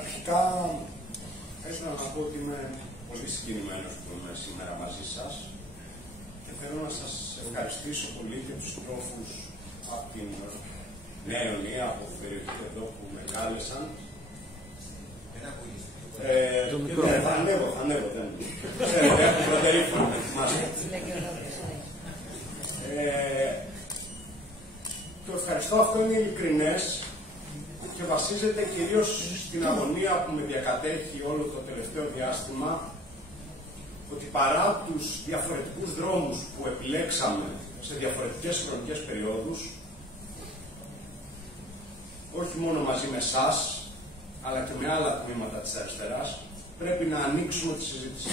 Αρχικά, θα ήθελα να πω ότι είμαι πολύ συγκινημένος που είμαι σήμερα μαζί σας και θέλω να σας ευχαριστήσω πολύ για τους συντρόφους από την Νέα Ιωνία, από την περιοχή εδώ που με κάλεσαν. Θα ανέβω, δεν ξέρετε, έχω προτερήφωνα, με θυμάστε. Το ευχαριστώ αυτό είναι ειλικρινές και βασίζεται κυρίως στην αγωνία που με διακατέχει όλο το τελευταίο διάστημα, ότι παρά τους διαφορετικούς δρόμους που επιλέξαμε σε διαφορετικές χρονικές περιόδους, όχι μόνο μαζί με εσάς, αλλά και με άλλα τμήματα της αριστεράς, πρέπει να ανοίξουμε τη συζήτηση.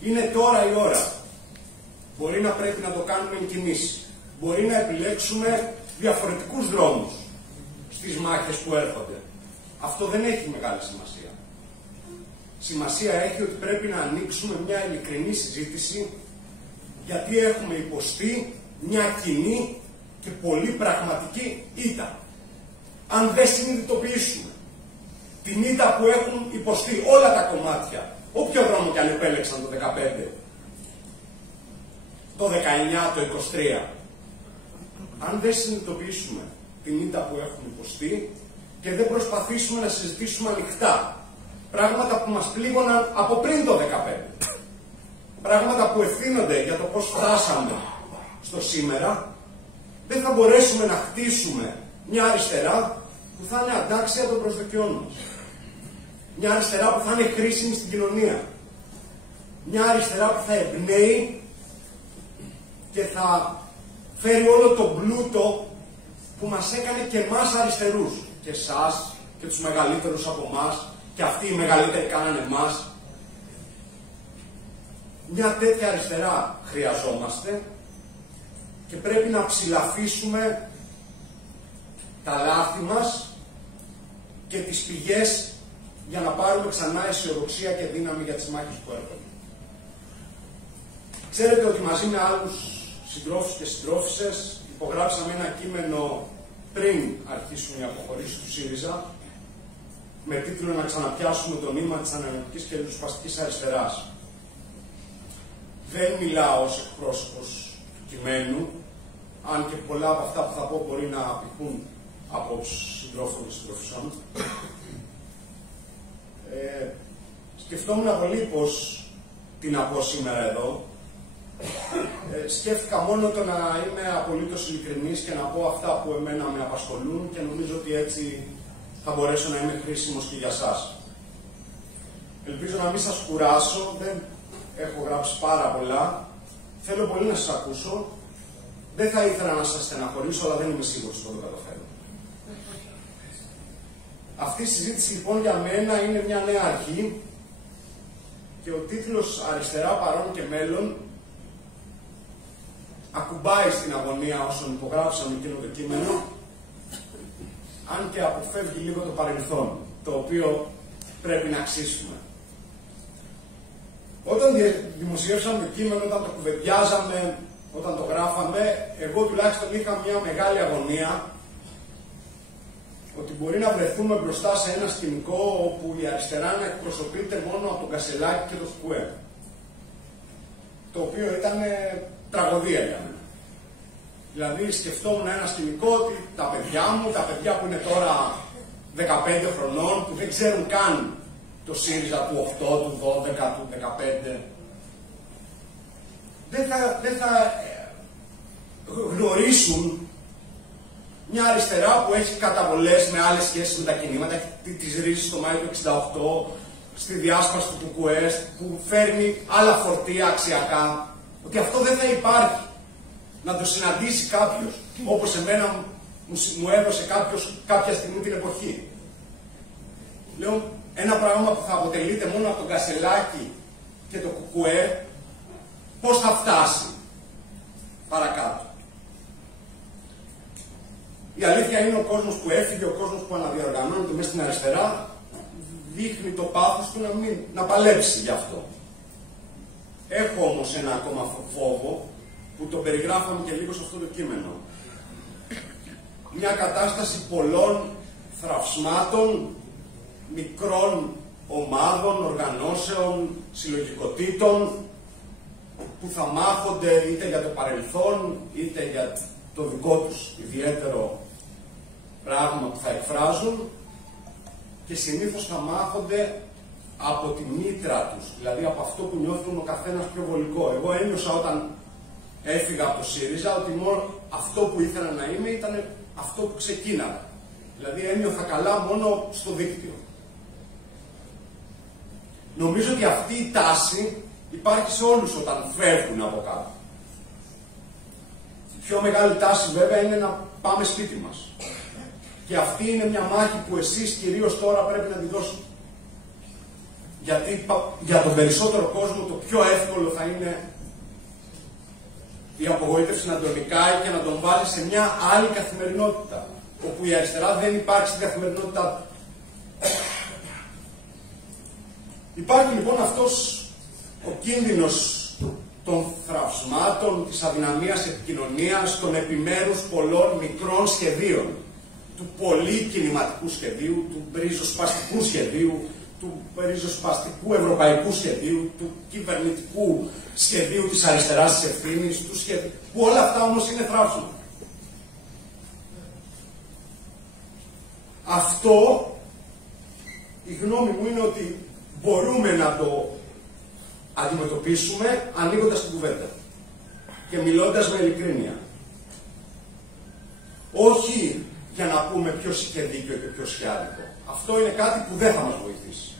Είναι τώρα η ώρα. Μπορεί να πρέπει να το κάνουμε εν κινήσει. Μπορεί να επιλέξουμε διαφορετικούς δρόμους στις μάχες που έρχονται. Αυτό δεν έχει μεγάλη σημασία. Σημασία έχει ότι πρέπει να ανοίξουμε μια ειλικρινή συζήτηση, γιατί έχουμε υποστεί μια κοινή και πολύ πραγματική ήττα. Αν δεν συνειδητοποιήσουμε την ήττα που έχουν υποστεί όλα τα κομμάτια, όποιο δρόμο κι αν επέλεξαν το 15, το 19, το 23, αν δεν συνειδητοποιήσουμε την ήττα που έχουν υποστεί και δεν προσπαθήσουμε να συζητήσουμε ανοιχτά πράγματα που μας πλήγωναν από πριν το 15, πράγματα που ευθύνονται για το πώς φτάσαμε στο σήμερα, δεν θα μπορέσουμε να χτίσουμε μια αριστερά που θα είναι αντάξια των προσδοκιών μας. Μια αριστερά που θα είναι χρήσιμη στην κοινωνία. Μια αριστερά που θα εμπνέει και θα φέρει όλο το πλούτο που μας έκανε και εμάς αριστερούς. Και εσάς και τους μεγαλύτερους από εμάς, και αυτοί οι μεγαλύτεροι κάνανε εμάς. Μια τέτοια αριστερά χρειαζόμαστε και πρέπει να ψηλαφίσουμε τα λάθη μας και τις πηγές για να πάρουμε ξανά αισιοδοξία και δύναμη για τις μάχες που έρχονται. Ξέρετε ότι μαζί με άλλους συντρόφους και συντρόφισσες υπογράψαμε ένα κείμενο πριν αρχίσουν οι αποχωρήσεις του ΣΥΡΙΖΑ με τίτλο «Να ξαναπιάσουμε το νήμα της ανανεωτικής και ριζοσπαστικής αριστεράς». Δεν μιλάω ως εκπρόσωπος του κειμένου, αν και πολλά από αυτά που θα πω μπορεί να απηχούν από τους συντρόφους και συντρόφισσών. Σκεφτόμουν πολύ πως τι να πω σήμερα εδώ. Σκέφτηκα μόνο το να είμαι απολύτως ειλικρινής και να πω αυτά που εμένα με απασχολούν και νομίζω ότι έτσι θα μπορέσω να είμαι χρήσιμος και για σας. Ελπίζω να μην σας κουράσω, δεν έχω γράψει πάρα πολλά. Θέλω πολύ να σας ακούσω. Δεν θα ήθελα να σας στεναχωρήσω, αλλά δεν είμαι σίγουρος ότι το καταφέρω. Αυτή η συζήτηση λοιπόν για μένα είναι μια νέα αρχή και ο τίτλος «Αριστερά, παρόν και μέλλον» ακουμπάει στην αγωνία όσων υπογράψαμε εκείνο το κείμενο, αν και αποφεύγει λίγο το παρελθόν, το οποίο πρέπει να αξίσουμε. Όταν δημοσιεύσαμε το κείμενο, όταν το κουβεντιάζαμε, όταν το γράφαμε, εγώ τουλάχιστον είχα μια μεγάλη αγωνία ότι μπορεί να βρεθούμε μπροστά σε ένα σκηνικό όπου η αριστερά να εκπροσωπείται μόνο από τον Κασελάκη και τον Κουέ. Το οποίο ήταν τραγωδία για μένα. Δηλαδή σκεφτόμουν ένα σκηνικό ότι τα παιδιά μου, τα παιδιά που είναι τώρα 15 χρονών, που δεν ξέρουν καν το ΣΥΡΙΖΑ του 8, του 12, του 15, δεν θα γνωρίσουν μια αριστερά που έχει καταβολές με άλλες σχέσεις με τα κινήματα, έχει τις ρίζες στο Μάιο του 68, στη διάσπαση του ΚΟΕΣ, που φέρνει άλλα φορτία αξιακά, ότι αυτό δεν θα υπάρχει. Να το συναντήσει κάποιος, όπως εμένα μου έδωσε κάποιος κάποια στιγμή την εποχή. Λέω, ένα πράγμα που θα αποτελείται μόνο από τον Κασελάκη και το ΚΚΕ, πώς θα φτάσει παρακάτω. Η αλήθεια είναι ο κόσμος που έφυγε, ο κόσμος που αναδιοργανώνεται μέσα στην αριστερά, δείχνει το πάθος του να παλέψει γι' αυτό. Έχω όμως ένα ακόμα φόβο, που το περιγράφαμε και λίγο σε αυτό το κείμενο. Μια κατάσταση πολλών θραυσμάτων μικρών ομάδων, οργανώσεων, συλλογικοτήτων που θα μάχονται είτε για το παρελθόν είτε για το δικό τους ιδιαίτερο πράγμα που θα εκφράζουν και συνήθως θα μάχονται από τη μήτρα τους, δηλαδή από αυτό που νιώθουν ο καθένας πιο βολικό. Εγώ ένιωσα όταν έφυγα από το ΣΥΡΙΖΑ ότι μόνο αυτό που ήθελα να είμαι ήταν αυτό που ξεκίναγα. Δηλαδή ένιωθα καλά μόνο στο δίκτυο. Νομίζω ότι αυτή η τάση υπάρχει σε όλους όταν φεύγουν από κάτω. Η πιο μεγάλη τάση βέβαια είναι να πάμε σπίτι μας. Και αυτή είναι μια μάχη που εσείς κυρίως τώρα πρέπει να τη δώσετε. Γιατί για τον περισσότερο κόσμο το πιο εύκολο θα είναι η απογοήτευση να τον νικάει και να τον βάλει σε μια άλλη καθημερινότητα, όπου η αριστερά δεν υπάρχει στην καθημερινότητά του. Υπάρχει λοιπόν αυτός ο κίνδυνος των θραυσμάτων, της αδυναμίας επικοινωνίας, των επιμέρους πολλών μικρών σχεδίων, του πολύ κινηματικού σχεδίου, του ριζοσπαστικού σχεδίου, του ριζοσπαστικού ευρωπαϊκού σχεδίου, του κυβερνητικού σχεδίου της αριστεράς της ευθύνης, που όλα αυτά όμως είναι θράψιμα. Αυτό, η γνώμη μου είναι ότι μπορούμε να το αντιμετωπίσουμε ανοίγοντας την κουβέντα και μιλώντας με ειλικρίνεια. Όχι για να πούμε ποιος είχε δίκιο και ποιος είχε άδικο. Αυτό είναι κάτι που δεν θα μας βοηθήσει.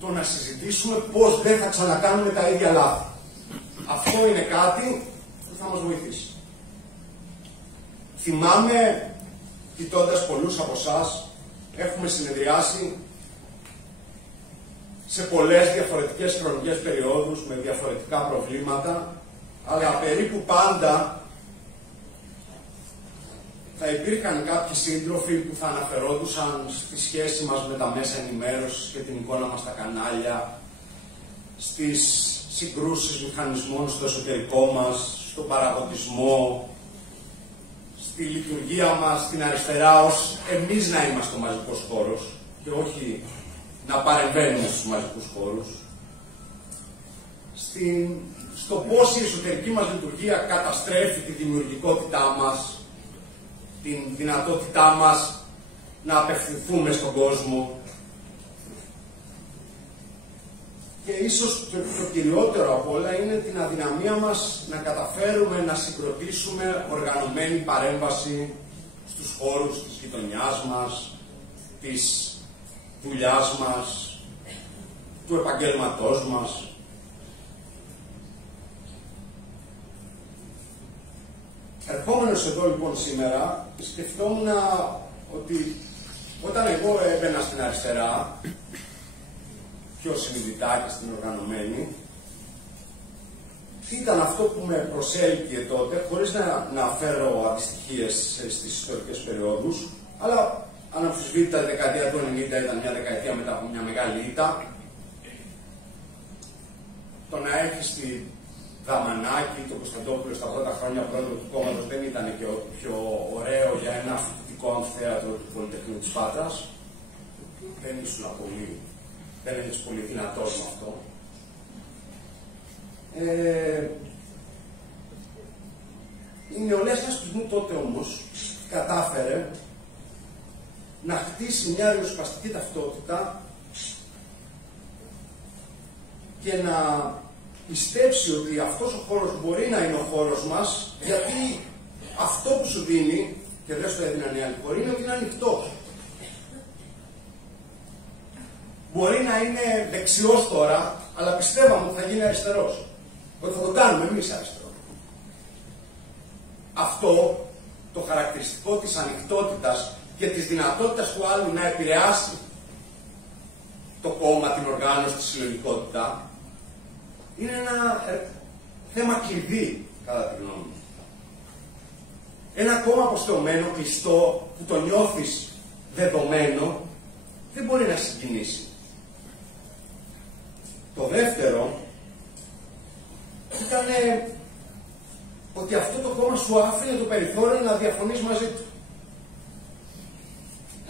Το να συζητήσουμε πώς δεν θα ξανακάνουμε τα ίδια λάθη. Αυτό είναι κάτι που θα μας βοηθήσει. Θυμάμαι, κοιτώντας πολλούς από εσάς, έχουμε συνεδριάσει σε πολλές διαφορετικές χρονικές περιόδους, με διαφορετικά προβλήματα, αλλά περίπου πάντα θα υπήρχαν κάποιοι σύντροφοι που θα αναφερόντουσαν στη σχέση μας με τα μέσα ενημέρωσης και την εικόνα μας στα κανάλια, στις συγκρούσεις μηχανισμών στο εσωτερικό μας, στον παραγωγισμό, στη λειτουργία μας στην αριστερά ως εμείς να είμαστε ο μαζικός χώρος και όχι να παρεμβαίνουμε στους μαζικούς χώρους, στο πώς η εσωτερική μας λειτουργία καταστρέφει τη δημιουργικότητά μας, την δυνατότητά μας να απευθυνθούμε στον κόσμο. Και ίσως το κυριότερο από όλα είναι την αδυναμία μας να καταφέρουμε να συγκροτήσουμε οργανωμένη παρέμβαση στους χώρους της γειτονιάς μας, της δουλειάς μας, του επαγγέλματός μας. Ερχόμενος εδώ λοιπόν σήμερα, σκεφτόμουν ότι όταν εγώ έμπαινα στην αριστερά, πιο συνειδητά και στην οργανωμένη, ήταν αυτό που με προσέλκυε τότε, χωρίς να φέρω αντιστοιχίες στις ιστορικές περιόδους, αλλά αναμφισβήτητα η δεκαετία του 90 ήταν μια δεκαετία μετά από μια μεγάλη ήττα. Το να έχεις τη Δαμανάκη, το Κωνσταντόπουλο στα πρώτα χρόνια πρόεδρο του κόμματος δεν ήταν και ό,τι πιο ωραίο για ένα φοιτητικό αμφιθέατρο του Πολυτεχνείου της Πάτρας. Δεν ήσουν πολύ, δεν έχεις πολύ δυνατός με αυτό. Η νεολαία συνασπισμού τότε όμως κατάφερε να χτίσει μια ριζοσπαστική ταυτότητα και να πιστέψει ότι αυτός ο χώρος μπορεί να είναι ο χώρος μας, γιατί αυτό που σου δίνει, και δεν σου έδιναν οι άλλοι χώροι, είναι ότι είναι ανοιχτό. Μπορεί να είναι δεξιός τώρα, αλλά πιστεύαμε ότι θα γίνει αριστερός. Ότι θα το κάνουμε εμείς αριστερό. Αυτό το χαρακτηριστικό της ανοιχτότητας και της δυνατότητας του άλλου να επηρεάσει το κόμμα, την οργάνωση, τη συλλογικότητα, είναι ένα θέμα κλειδί, κατά τη γνώμη μου. Ένα κόμμα αποστεωμένο, κλειστό, που το νιώθεις δεδομένο, δεν μπορεί να συγκινήσει. Το δεύτερο ήταν ότι αυτό το κόμμα σου άφηνε το περιθώριο να διαφωνείς μαζί του.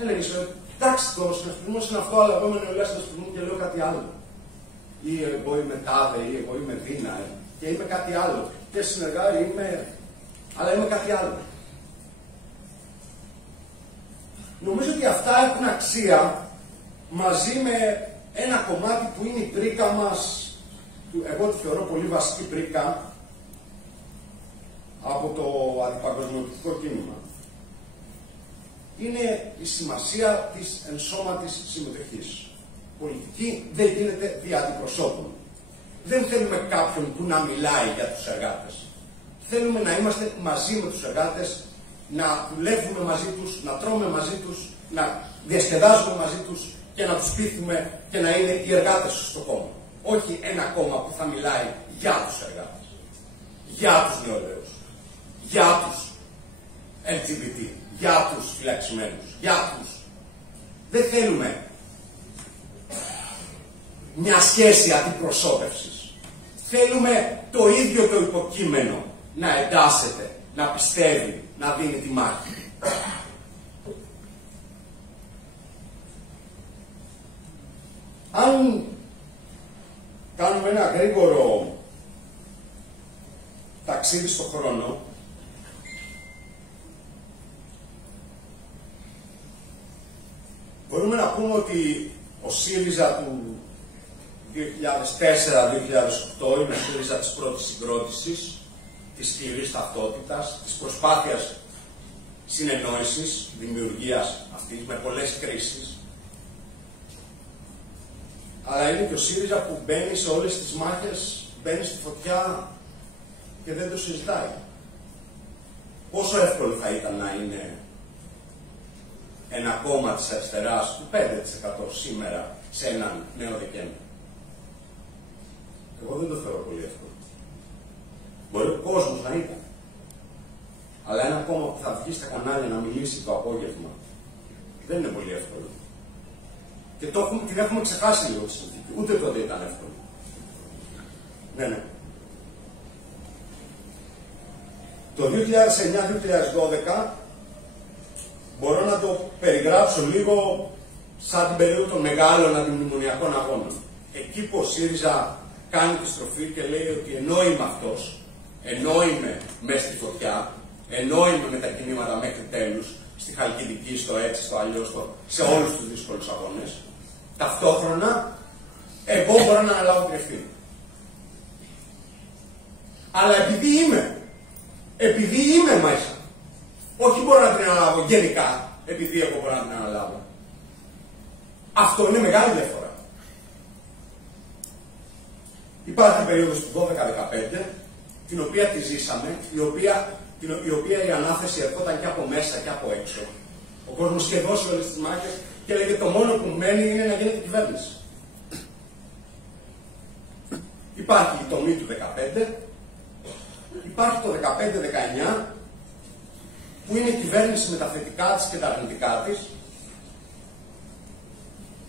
Έλεγες, κοιτάξτε το συνασπισμός είναι αυτό, αλλά εγώ είμαι νεολαία συνασπισμού και λέω κάτι άλλο. Ή εγώ είμαι τάδε, ή εγώ είμαι δίνα, και είμαι κάτι άλλο. Και συνεργάρι είμαι, αλλά είμαι κάτι άλλο. Νομίζω ότι αυτά έχουν αξία μαζί με ένα κομμάτι που είναι η πρίκα μας, εγώ τη θεωρώ πολύ βασική πρίκα, από το αντιπαγκοσμιωτικό κίνημα. Είναι η σημασία της ενσώματης συμμετοχής. Πολιτική δεν γίνεται δια αντιπροσώπων. Δεν θέλουμε κάποιον που να μιλάει για τους εργάτες. Θέλουμε να είμαστε μαζί με τους εργάτες, να δουλεύουμε μαζί τους, να τρώμε μαζί τους, να διασκεδάζουμε μαζί τους και να τους πείθουμε και να είναι οι εργάτες στο κόμμα. Όχι ένα κόμμα που θα μιλάει για τους εργάτες, για τους νεολαίους, για τους LGBT, για τους φυλαξιμένους, για τους. Δεν θέλουμε μια σχέση αντιπροσώπευσης. Θέλουμε το ίδιο το υποκείμενο να εντάσσεται, να πιστεύει, να δίνει τη μάχη. Αν κάνουμε ένα γρήγορο ταξίδι στο χρόνο, μπορούμε να πούμε ότι ο ΣΥΡΙΖΑ του 2004-2008 είναι ο ΣΥΡΙΖΑ της πρώτης συγκρότησης, της σκληρής ταυτότητας, της προσπάθειας συνεννόησης, δημιουργίας αυτής, με πολλές κρίσεις. Αλλά είναι και ο ΣΥΡΙΖΑ που μπαίνει σε όλες τις μάχες, μπαίνει στη φωτιά και δεν το συζητάει. Πόσο εύκολο θα ήταν να είναι ένα κόμμα της αριστεράς του 5% σήμερα σε έναν νέο Δεκέμβρη. Εγώ δεν το θεωρώ πολύ εύκολο. Μπορεί ο κόσμος να ήταν. Αλλά ένα κόμμα που θα βγει στα κανάλια να μιλήσει το απόγευμα δεν είναι πολύ εύκολο. Και την έχουμε ξεχάσει λίγο τη συνθήκη. Ούτε τότε ήταν εύκολο. Ναι. Το 2009-2012 μπορώ να το περιγράψω λίγο σαν την περίοδο των μεγάλων αντιμνημονιακών αγώνων. Εκεί που ο ΣΥΡΙΖΑ κάνει τη στροφή και λέει ότι ενώ είμαι αυτός, ενώ είμαι μέσα στη φωτιά, ενώ είμαι με τα κινήματα μέχρι τέλους, στη Χαλκιδική, στο έτσι, στο αλλιώς, σε όλους τους δύσκολους αγώνες, ταυτόχρονα εγώ μπορώ να αναλάβω την ευθύνη. Αλλά επειδή είμαι μέσα, όχι μπορώ να την αναλάβω γενικά, επειδή εγώ μπορώ να την αναλάβω. Αυτό είναι μεγάλη διαφορά. Υπάρχει η περίοδος του 12-15, την οποία τη ζήσαμε, η οποία η ανάθεση ερχόταν και από μέσα και από έξω. Ο κόσμος είχε δώσει όλες τις μάχες και έλεγε το μόνο που μένει είναι να γίνεται κυβέρνηση. Υπάρχει η τομή του 15, υπάρχει το 15-19, που είναι η κυβέρνηση με τα θετικά της και τα αρνητικά της,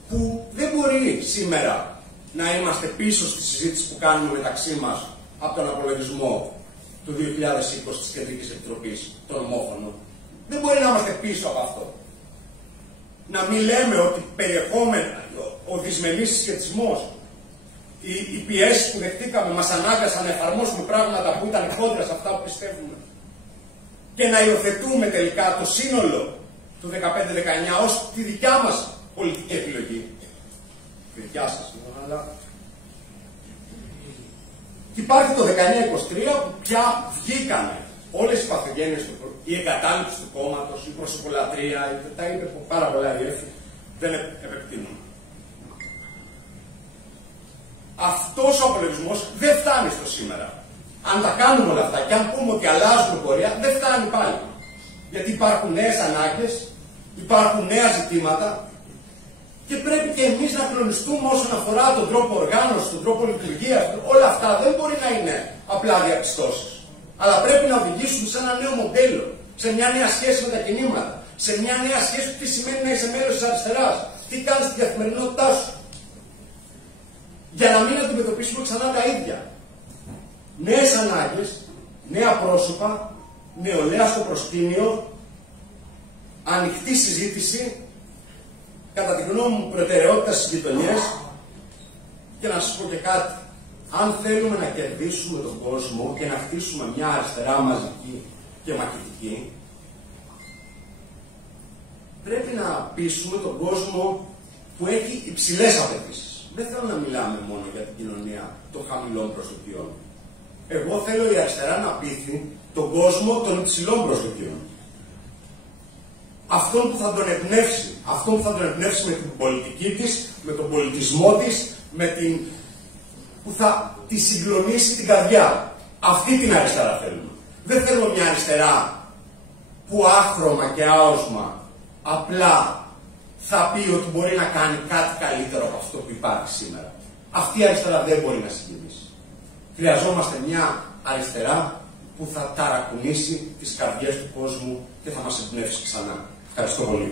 που δεν μπορεί σήμερα να είμαστε πίσω στη συζήτηση που κάνουμε μεταξύ μας από τον απολογισμό του 2020 της Κεντρικής Επιτροπής των Ομόφωνων. Δεν μπορεί να είμαστε πίσω από αυτό. Να μην λέμε ότι περιεχόμενα, ο δυσμενής συσχετισμός, οι πιέσεις που δεχτήκαμε μας ανάγκασαν να εφαρμόσουμε πράγματα που ήταν κόντρα σε αυτά που πιστεύουμε και να υιοθετούμε τελικά το σύνολο του 15-19 ως τη δικιά μας πολιτική επιλογή. Τη δικιά σας, αλλά... Και υπάρχει το 19-23 που πια βγήκανε όλες οι παθογένειες, η εγκατάλειψη του κόμματος, η προσωπολατρία, τα είπε πάρα πολλά η ΕΦΗ, δεν επεκτείνουμε. Αυτός ο απολογισμός δεν φτάνει στο σήμερα. Αν τα κάνουμε όλα αυτά και αν πούμε ότι αλλάζουμε πορεία, δεν φτάνει πάλι. Γιατί υπάρχουν νέες ανάγκες, υπάρχουν νέα ζητήματα και πρέπει και εμείς να κλονιστούμε όσον αφορά τον τρόπο οργάνωσης, τον τρόπο λειτουργίας. Όλα αυτά δεν μπορεί να είναι απλά διαπιστώσεις. Αλλά πρέπει να οδηγήσουν σε ένα νέο μοντέλο, σε μια νέα σχέση με τα κινήματα, σε μια νέα σχέση του τι σημαίνει να είσαι μέλος της αριστεράς, τι κάνεις στην καθημερινότητά σου. Για να μην αντιμετωπίσουμε ξανά τα ίδια. Νέες ανάγκες, νέα πρόσωπα, νεολαία στο προσκήνιο, ανοιχτή συζήτηση κατά τη γνώμη μου, προτεραιότητα στις γειτονιές. Και να σας πω και κάτι. Αν θέλουμε να κερδίσουμε τον κόσμο και να χτίσουμε μια αριστερά μαζική και μαχητική, πρέπει να πείσουμε τον κόσμο που έχει υψηλές απαιτήσεις. Δεν θέλω να μιλάμε μόνο για την κοινωνία των χαμηλών προσδοκιών. Εγώ θέλω η αριστερά να πείθει τον κόσμο των υψηλών προσδοκιών. Αυτόν που θα τον εμπνεύσει. Αυτόν που θα τον εμπνεύσει με την πολιτική της, με τον πολιτισμό της, που θα τη συγκλονίσει την καρδιά. Αυτή την αριστερά θέλουμε. Δεν θέλουμε μια αριστερά που άχρωμα και άοσμα απλά θα πει ότι μπορεί να κάνει κάτι καλύτερο από αυτό που υπάρχει σήμερα. Αυτή η αριστερά δεν μπορεί να συγκινήσει. Χρειαζόμαστε μια αριστερά που θα ταρακουνήσει τις καρδιές του κόσμου και θα μας εμπνεύσει ξανά. Ευχαριστώ πολύ.